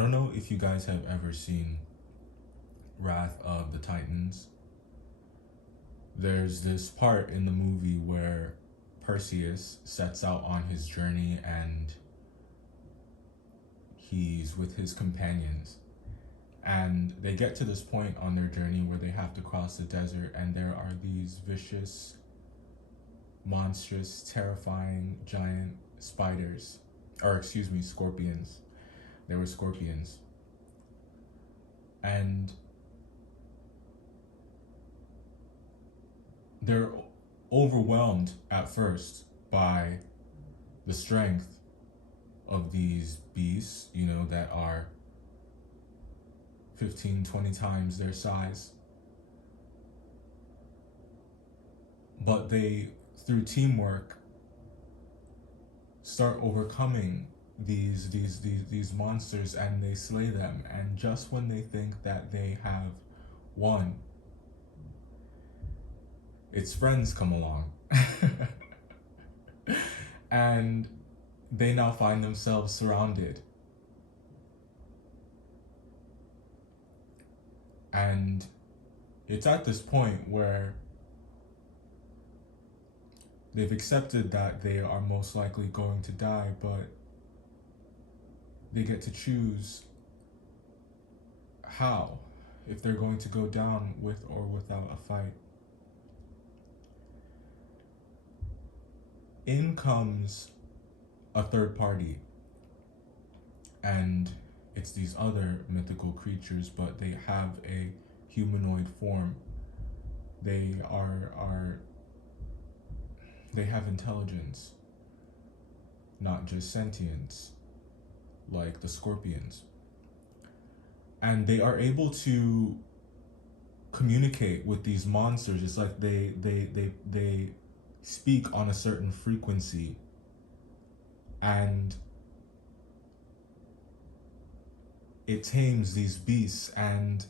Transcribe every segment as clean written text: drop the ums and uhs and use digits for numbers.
don't know if you guys have ever seen Wrath of the Titans. There's this part in the movie where Perseus sets out on his journey and he's with his companions. And they get to this point on their journey where they have to cross the desert, and there are these vicious, monstrous, terrifying, giant spiders. Or, excuse me, scorpions. They were scorpions. And they're overwhelmed at first by the strength of these beasts, that are 15, 20 times their size. But they, through teamwork, start overcoming these monsters, and they slay them. And just when they think that they have won, its friends come along. And they now find themselves surrounded. And it's at this point where they've accepted that they are most likely going to die, but they get to choose how, if they're going to go down with or without a fight. In comes a third party, and it's these other mythical creatures, but they have a humanoid form. They they have intelligence, not just sentience, like the scorpions. And they are able to communicate with these monsters. It's like they speak on a certain frequency, and it tames these beasts, and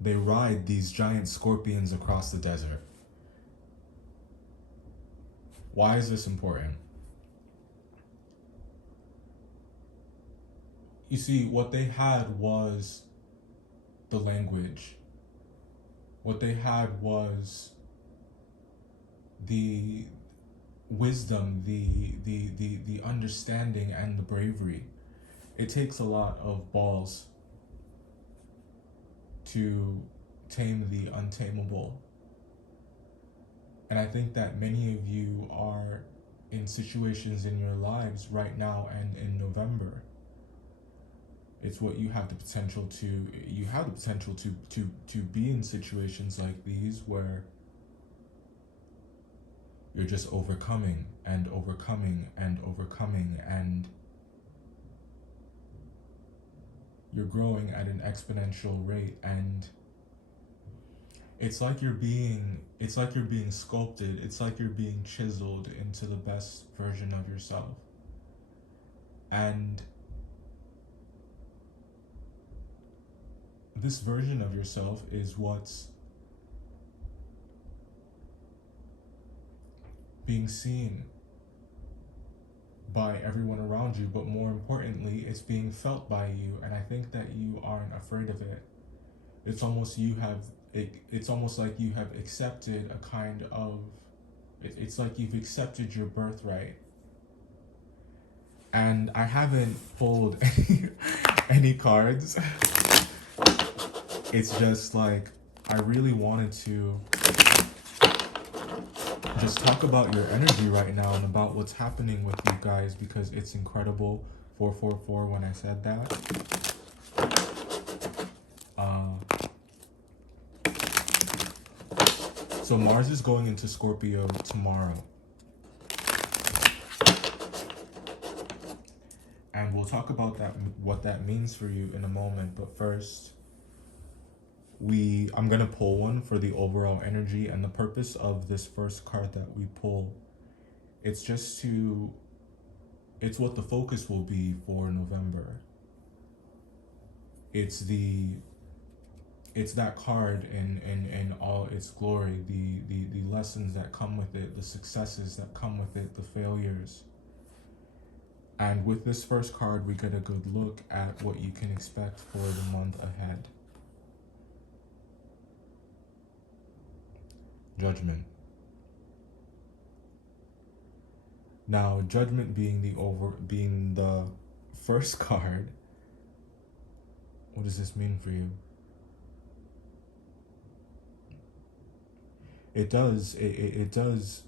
they ride these giant scorpions across the desert. Why is this important? You see, what they had was the language. What they had was the wisdom, the understanding, and the bravery. It takes a lot of balls to tame the untamable. And I think that many of you are in situations in your lives right now and in November. It's what you have the potential to be in situations like these where you're just overcoming and overcoming and overcoming, and you're growing at an exponential rate, and it's like you're being sculpted, it's like you're being chiseled into the best version of yourself. And this version of yourself is what's being seen by everyone around you, but more importantly, it's being felt by you. And I think that you aren't afraid of it. It's almost like you have accepted a kind of, it's like you've accepted your birthright. And I haven't pulled any cards. It's just like, I really wanted to just talk about your energy right now and about what's happening with you guys, because it's incredible. 444 when I said that. So Mars is going into Scorpio tomorrow. And we'll talk about that, what that means for you in a moment. But first, I'm gonna pull one for the overall energy, and the purpose of this first card that we pull, it's what the focus will be for November. It's that card in all its glory, the lessons that come with it, the successes that come with it, the failures. And with this first card, we get a good look at what you can expect for the month ahead. Judgment. Now, judgment being the first card, what does this mean for you? It does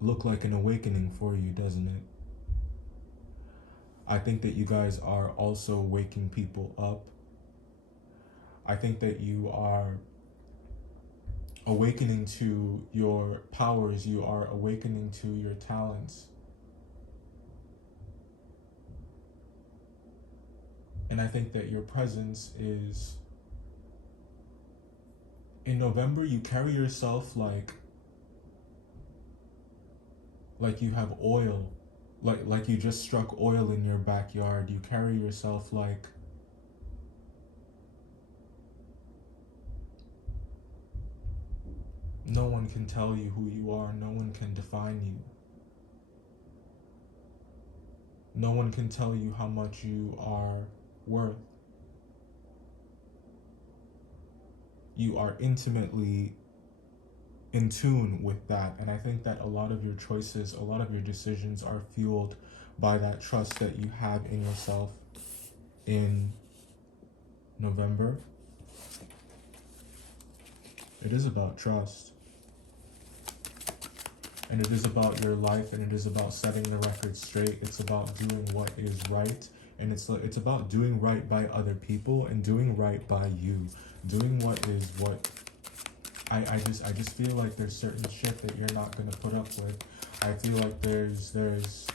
look like an awakening for you, doesn't it? I think that you guys are also waking people up. I think that you are awakening to your powers, you are awakening to your talents. And I think that your presence is, in November, you carry yourself like you have oil, like you just struck oil in your backyard. You carry yourself like no one can tell you who you are, no one can define you. No one can tell you how much you are worth. You are intimately in tune with that, and I think that a lot of your choices, a lot of your decisions are fueled by that trust that you have in yourself in November. It is about trust. And it is about your life, and it is about setting the record straight. It's about doing what is right, and it's about doing right by other people and doing right by you. Doing what is what I just feel like there's certain shit that you're not gonna put up with. I feel like there's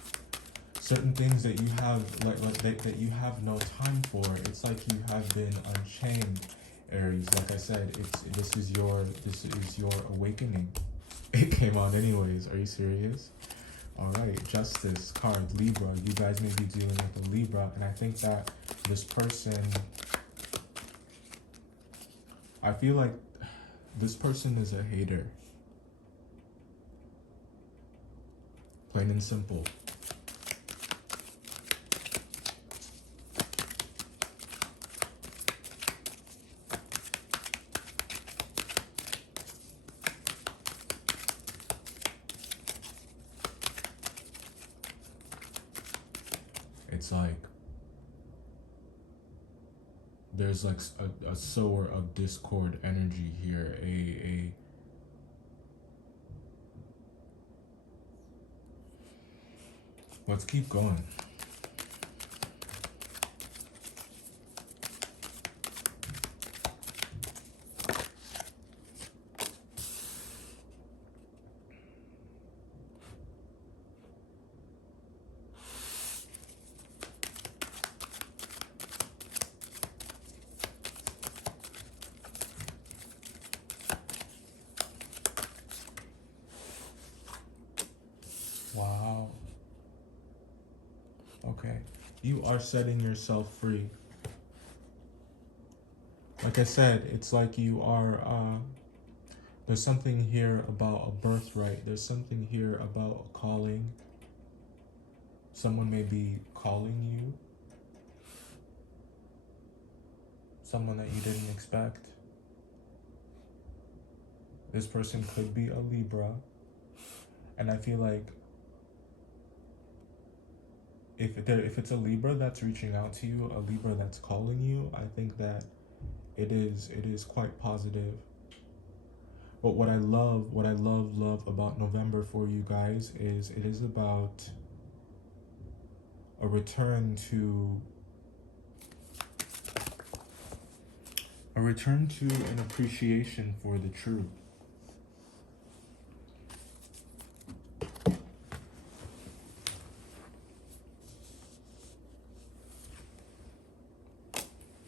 certain things that you have that you have no time for. It's like you have been unchained, Aries. Like I said, this is your awakening. It came out anyways. Are you serious? Alright, Justice card, Libra. You guys may be dealing with a Libra, and I think that this person, I feel like this person is a hater. Plain and simple. It's like there's like a sower of discord energy here. Let's keep going. Wow. Okay. You are setting yourself free. Like I said, it's like you are, there's something here about a birthright. There's something here about a calling. Someone may be calling you. Someone that you didn't expect. This person could be a Libra. And I feel like if it's a Libra that's reaching out to you, a Libra that's calling you, I think that it is quite positive. But what I love about November for you guys is it is about a return to an appreciation for the truth.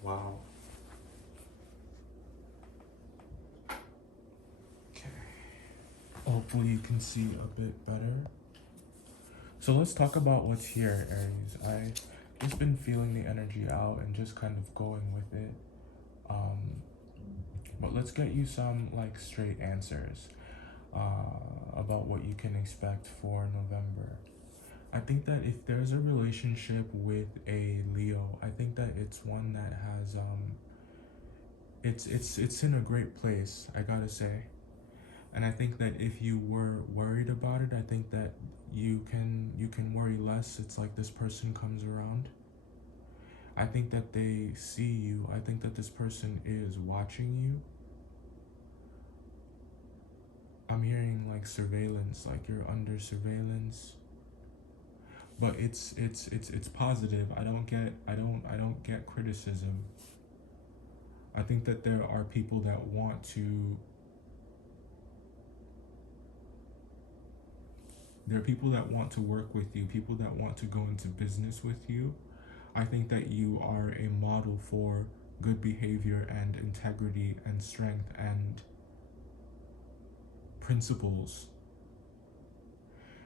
Wow. Okay. Hopefully you can see a bit better. So let's talk about what's here, Aries. I've just been feeling the energy out and just kind of going with it. But let's get you some like straight answers about what you can expect for November. I think that if there's a relationship with a Leo, I think that it's one that has it's in a great place, I gotta say. And I think that if you were worried about it, I think that you can worry less. It's like this person comes around. I think that they see you. I think that this person is watching you. I'm hearing like surveillance, like you're under surveillance. But it's positive. I don't get criticism. I think that there are people that want to there are people that want to work with you, people that want to go into business with you. I think that you are a model for good behavior and integrity and strength and principles.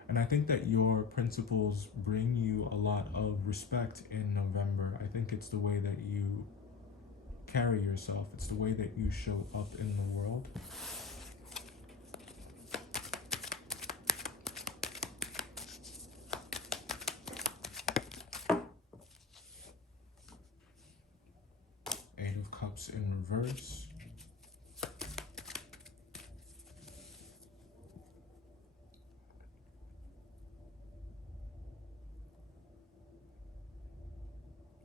And I think that your principles bring you a lot of respect in November. I think it's the way that you carry yourself, it's the way that you show up in the world. Eight of Cups in reverse.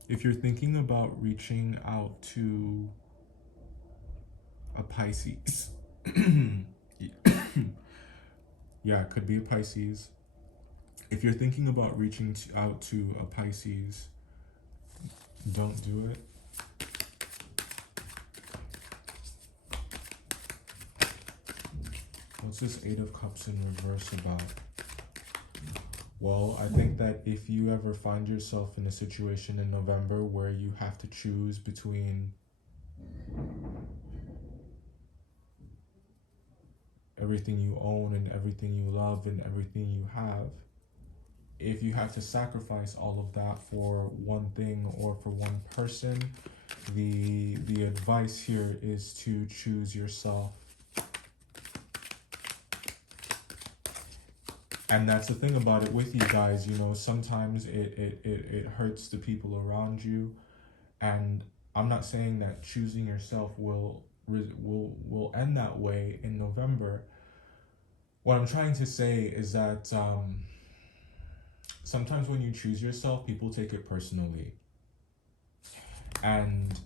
If you're thinking about reaching out to a Pisces, yeah, it could be a Pisces. If you're thinking about reaching out to a Pisces, don't do it. What's this Eight of Cups in reverse about? Well, I think that if you ever find yourself in a situation in November where you have to choose between everything you own and everything you love and everything you have, if you have to sacrifice all of that for one thing or for one person, the advice here is to choose yourself. And that's the thing about it with you guys, you know, sometimes it hurts the people around you. And I'm not saying that choosing yourself will end that way in November. What I'm trying to say is that sometimes when you choose yourself, people take it personally. And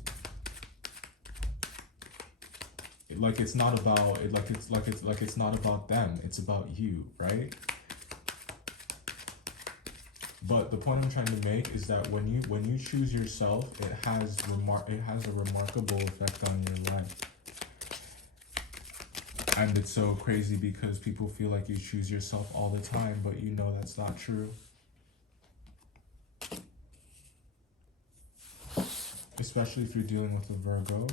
like it's not about it, it's not about them, it's about you, right? But the point I'm trying to make is that when you choose yourself, it has a remarkable effect on your life. And it's so crazy because people feel like you choose yourself all the time, but you know that's not true. Especially if you're dealing with a Virgo.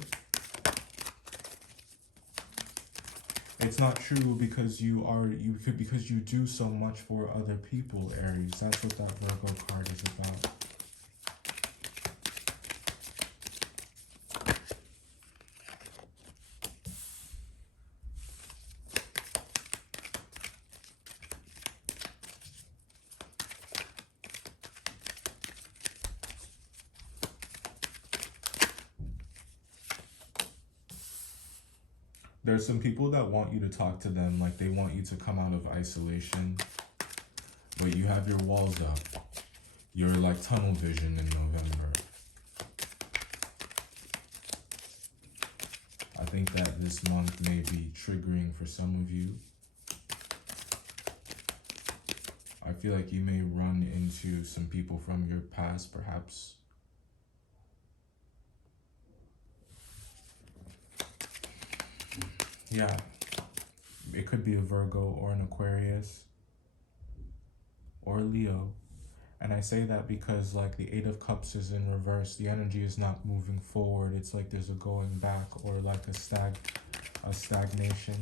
It's not true because you do so much for other people, Aries. That's what that Virgo card is about. There's some people that want you to talk to them, like they want you to come out of isolation, but you have your walls up. You're like tunnel vision in November. I think that this month may be triggering for some of you. I feel like you may run into some people from your past, perhaps. Yeah, it could be a Virgo or an Aquarius or a Leo. And I say that because like the Eight of Cups is in reverse. The energy is not moving forward. It's like there's a going back or like a stagnation.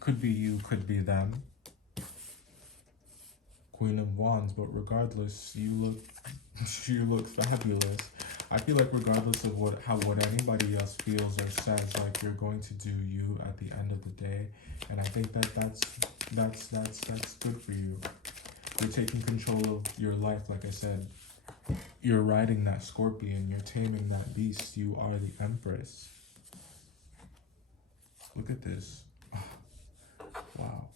Could be you, could be them. Queen of Wands, but regardless, you look fabulous. I feel like regardless of what anybody else feels or says, like you're going to do you at the end of the day, and I think that's good for you. You're taking control of your life, like I said. You're riding that scorpion. You're taming that beast. You are the Empress. Look at this. Wow.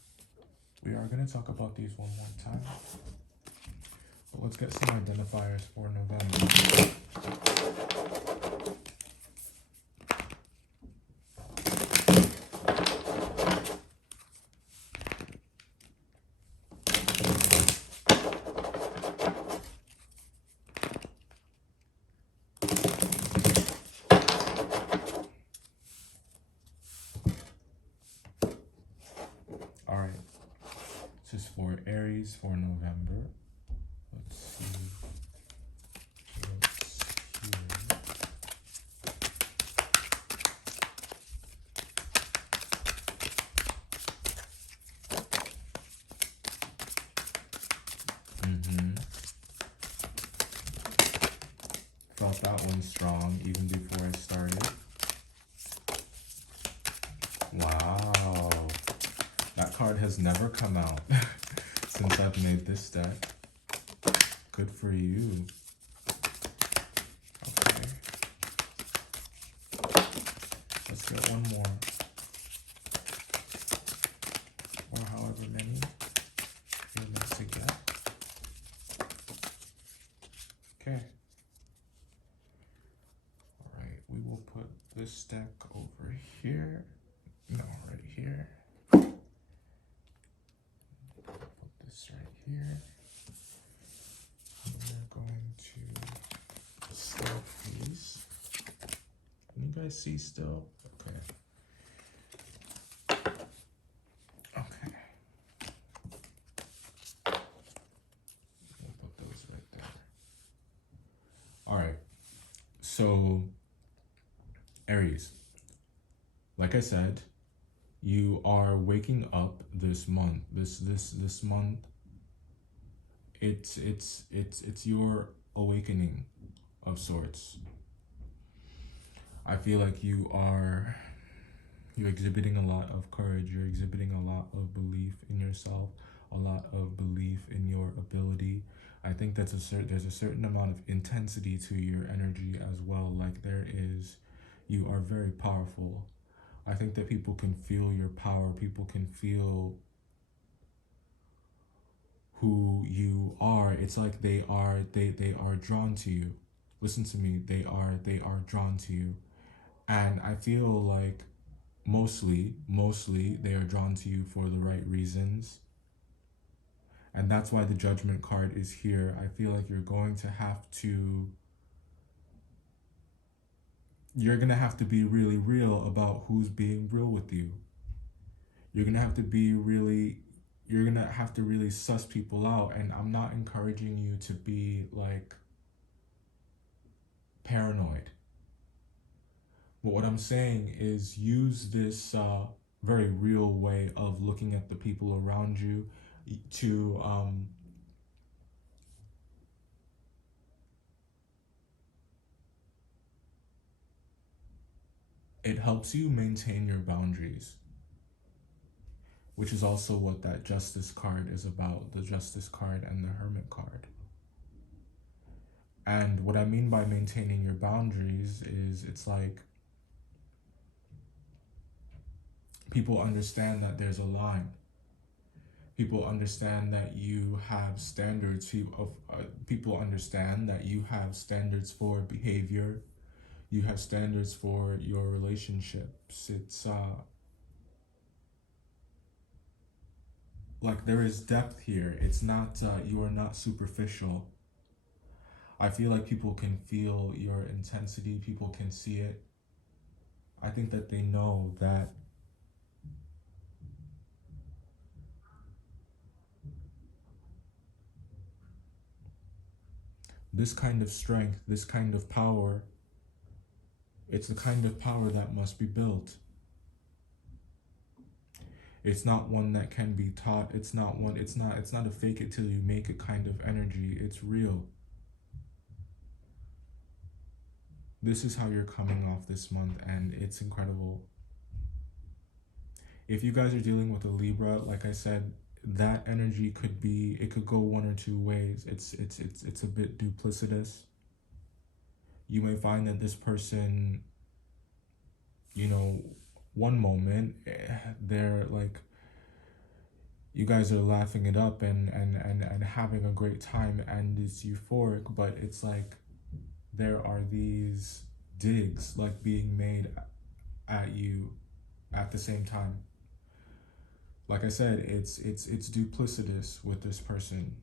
We are going to talk about these one more time. But let's get some identifiers for November. All right. This is for Aries for November. Let's see. Felt that one strong even before I started. Wow. That card has never come out since I've made this deck. Good for you. Okay. Let's get one more. Or however many you're meant to get. Okay. Alright, we will put this deck over here. No, right here. Put this right here. And we're going to start these. Can you guys see still? Okay. Okay. We'll put those right there. Alright. So, Aries. Like I said, you are waking up this month. This month, it's your awakening of sorts. I feel like you're exhibiting a lot of courage. You're exhibiting a lot of belief in yourself, a lot of belief in your ability. I think there's a certain amount of intensity to your energy as well. Like you are very powerful. I think that people can feel your power. People can feel who you are. It's like they are drawn to you. Listen to me. They are drawn to you. And I feel like mostly they are drawn to you for the right reasons. And that's why the Judgment card is here. I feel like you're going to have to be really real about who's being real with you. You're gonna have to really suss people out. And I'm not encouraging you to be like paranoid. But what I'm saying is use this very real way of looking at the people around you to it helps you maintain your boundaries, which is also what that Justice card is about, the Justice card and the Hermit card. And what I mean by maintaining your boundaries is it's like people understand that there's a line. People understand that you have standards. People understand that you have standards for behavior. You have standards for your relationships. It's like there is depth here. It's not, you are not superficial. I feel like people can feel your intensity. People can see it. I think that they know that this kind of strength, this kind of power, it's the kind of power that must be built. It's not one that can be taught. It's not a fake it till you make it kind of energy. It's real. This is how you're coming off this month, and it's incredible. If you guys are dealing with a Libra, like I said, that energy could be, it could go one or two ways. It's a bit duplicitous. You may find that this person, you know, one moment they're like, you guys are laughing it up and having a great time and it's euphoric, but it's like there are these digs like being made at you at the same time. Like I said, it's duplicitous with this person.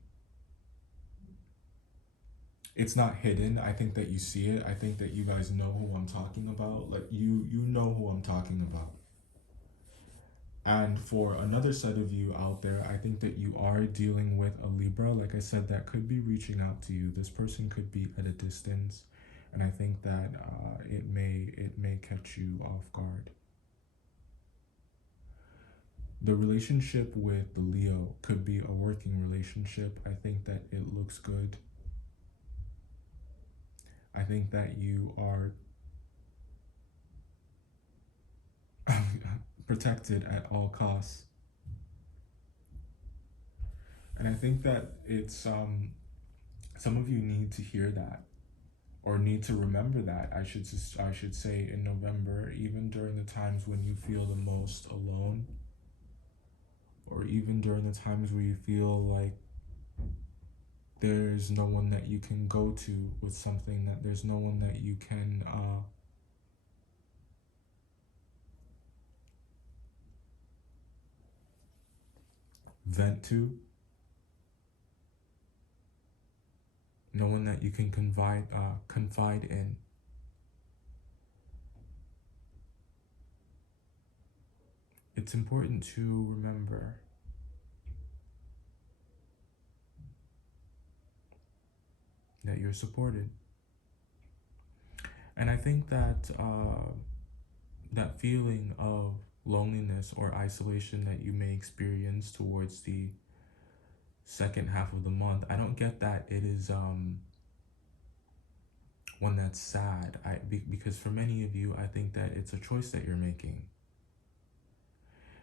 It's not hidden. I think that you see it. I think that you guys know who I'm talking about. Like you know who I'm talking about. And for another set of you out there, I think that you are dealing with a Libra. Like I said, that could be reaching out to you. This person could be at a distance, and I think that it may catch you off guard. The relationship with the Leo could be a working relationship. I think that it looks good. I think that you are protected at all costs. And I think that it's some of you need to hear that or need to remember that. I should say in November, even during the times when you feel the most alone, or even during the times where you feel like there's no one that you can go to with something, that there's no one that you can vent to, no one that you can confide in. It's important to remember that you're supported. And I think that that feeling of loneliness or isolation that you may experience towards the second half of the month, I don't get that it is one that's sad. Because for many of you, I think that it's a choice that you're making.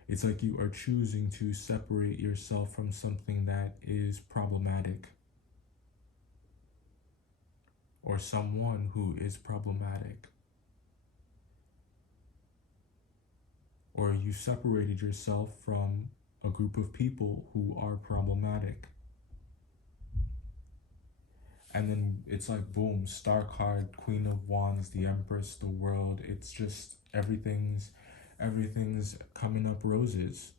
It's like you are choosing to separate yourself from something that is problematic, or someone who is problematic. Or you separated yourself from a group of people who are problematic. And then it's like, boom, Star card, Queen of Wands, the Empress, the World. It's just everything's coming up roses.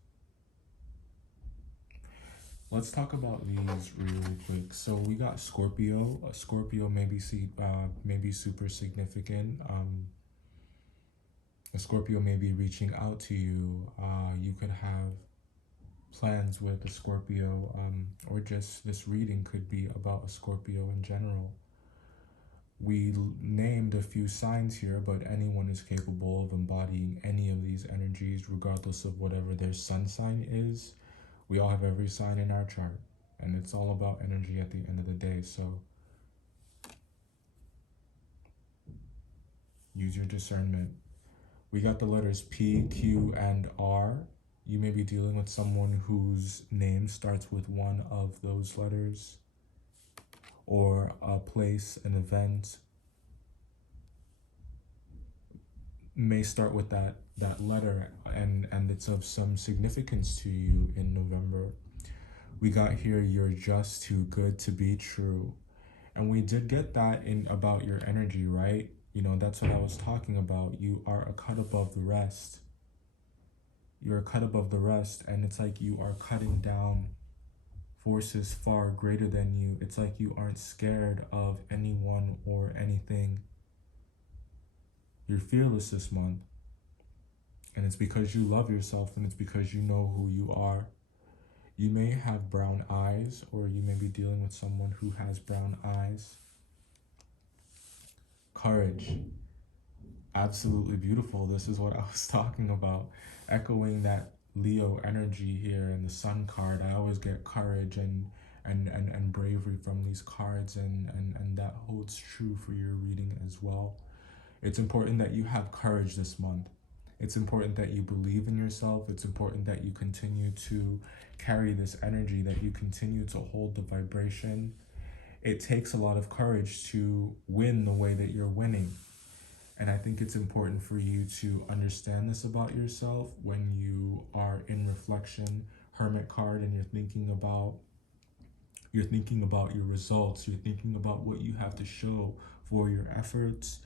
Let's talk about these really quick. So we got Scorpio. Scorpio maybe super significant. A Scorpio may be reaching out to you. You could have plans with a Scorpio, or just this reading could be about a Scorpio in general. We named a few signs here, but anyone is capable of embodying any of these energies, regardless of whatever their sun sign is. We all have every sign in our chart, and it's all about energy at the end of the day. So use your discernment. We got the letters P, Q, and R. You may be dealing with someone whose name starts with one of those letters, or a place, an event may start with that letter, and it's of some significance to you in November. We got here, you're just too good to be true. And we did get that in about your energy, right? You know, that's what I was talking about. You are a cut above the rest. You're a cut above the rest, and it's like you are cutting down forces far greater than you. It's like you aren't scared of anyone or anything. You're fearless this month. And it's because you love yourself, and it's because you know who you are. You may have brown eyes, or you may be dealing with someone who has brown eyes. Courage. Absolutely beautiful. This is what I was talking about. Echoing that Leo energy here in the Sun card. I always get courage and bravery from these cards, and that holds true for your reading as well. It's important that you have courage this month. It's important that you believe in yourself. It's important that you continue to carry this energy, that you continue to hold the vibration. It takes a lot of courage to win the way that you're winning. And I think it's important for you to understand this about yourself when you are in reflection, Hermit card, and you're thinking about your results, you're thinking about what you have to show for your efforts.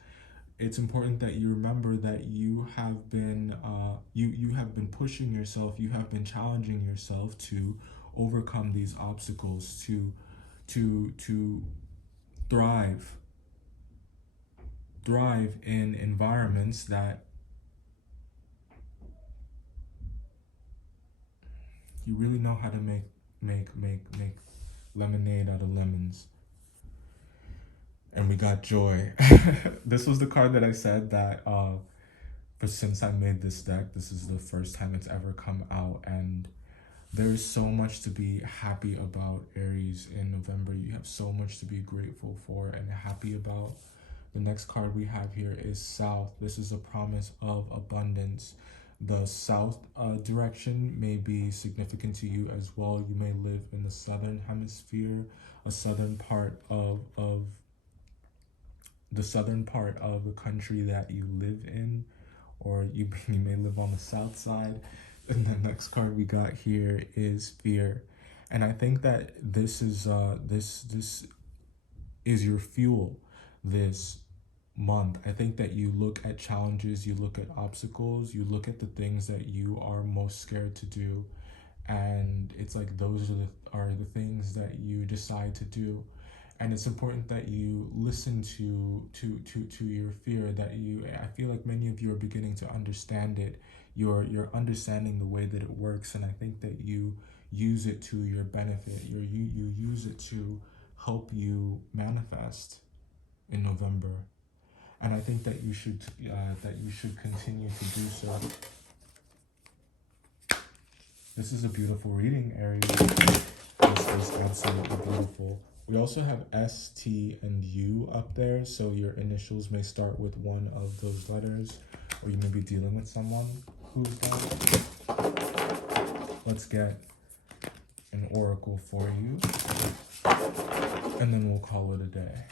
It's important that you remember that you have been you have been pushing yourself, you have been challenging yourself to overcome these obstacles, to thrive in environments that you really know how to make lemonade out of lemons. And we got joy. This was the card that I said that for since I made this deck, this is the first time it's ever come out, and there is so much to be happy about, Aries, in November. You have so much to be grateful for and happy about. The next card we have here is South. This is a promise of abundance. The south direction may be significant to you as well. You may live in the southern hemisphere, a southern part of the southern part of the country that you live in, or you may live on the south side. And the next card we got here is Fear. And I think that this is this is your fuel this month. I think that you look at challenges, you look at obstacles, you look at the things that you are most scared to do, and it's like those are the things that you decide to do. And it's important that you listen to your fear, that I feel like many of you are beginning to understand it. You're understanding the way that it works, and I think that you use it to your benefit. You use it to help you manifest in November. And I think that you should continue to do so. This is a beautiful reading, Aries. This is absolutely beautiful. We also have S, T, and U up there, so your initials may start with one of those letters, or you may be dealing with someone who's that. Let's get an oracle for you, and then we'll call it a day.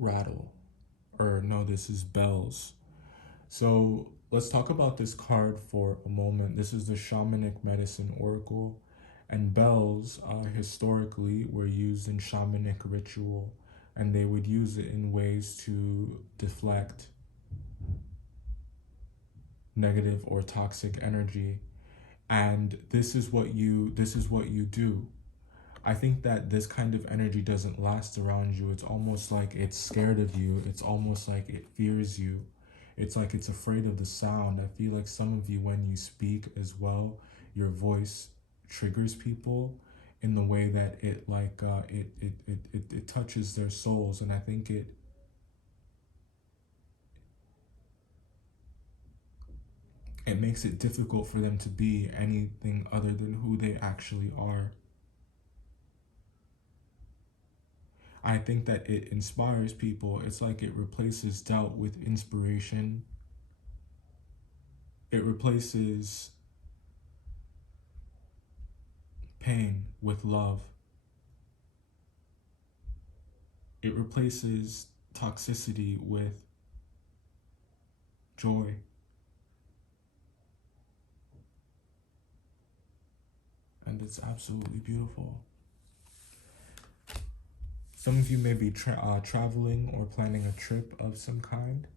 Rattle, or no, this is bells. So let's talk about this card for a moment. This is the Shamanic Medicine Oracle, and bells historically were used in shamanic ritual, and they would use it in ways to deflect negative or toxic energy. And this is what you do. I think that this kind of energy doesn't last around you. It's almost like it's scared of you. It's almost like it fears you. It's like it's afraid of the sound. I feel like some of you, when you speak as well, your voice triggers people in the way that it touches their souls. And I think it makes it difficult for them to be anything other than who they actually are. I think that it inspires people. It's like it replaces doubt with inspiration. It replaces pain with love. It replaces toxicity with joy. And it's absolutely beautiful. Some of you may be traveling or planning a trip of some kind.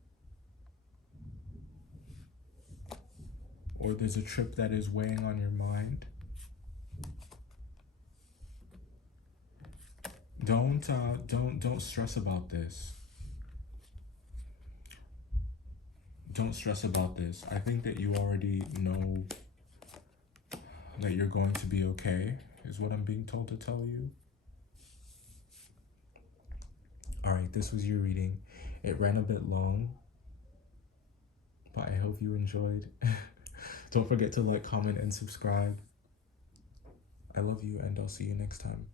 Or there's a trip that is weighing on your mind. Don't stress about this. Don't stress about this. I think that you already know that you're going to be okay, is what I'm being told to tell you. All right, this was your reading. It ran a bit long, but I hope you enjoyed. Don't forget to like, comment, and subscribe. I love you, and I'll see you next time.